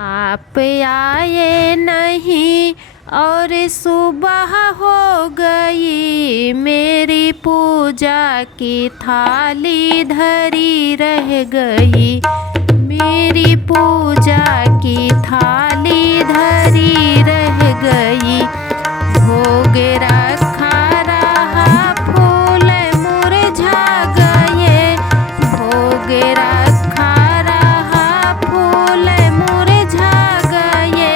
आप आए नहीं और सुबह हो गई, मेरी पूजा की थाली धरी रह गई, मेरी पूजा की थाली धरी रह गई। भोग रखा रहा फूल मुरझा गए, भोग रखा रहा फूल मुरझा गए,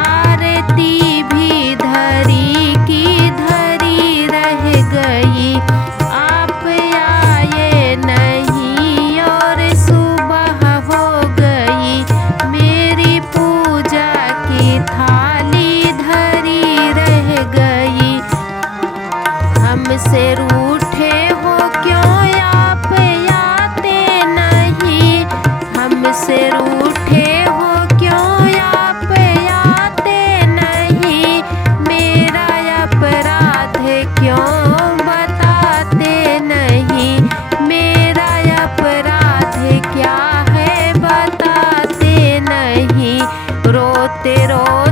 आरती भी धरी की धरी रह गई। आप आए नहीं और सुबह हो गई, मेरी पूजा की थाली धरी रह गई। हमसे रूठे हो क्यों आप आते नहीं, हमसे रूठे हो क्यों आप आते नहीं, मेरा अपराध क्यों बताते नहीं, मेरा अपराध क्या है बताते नहीं। रोते रोते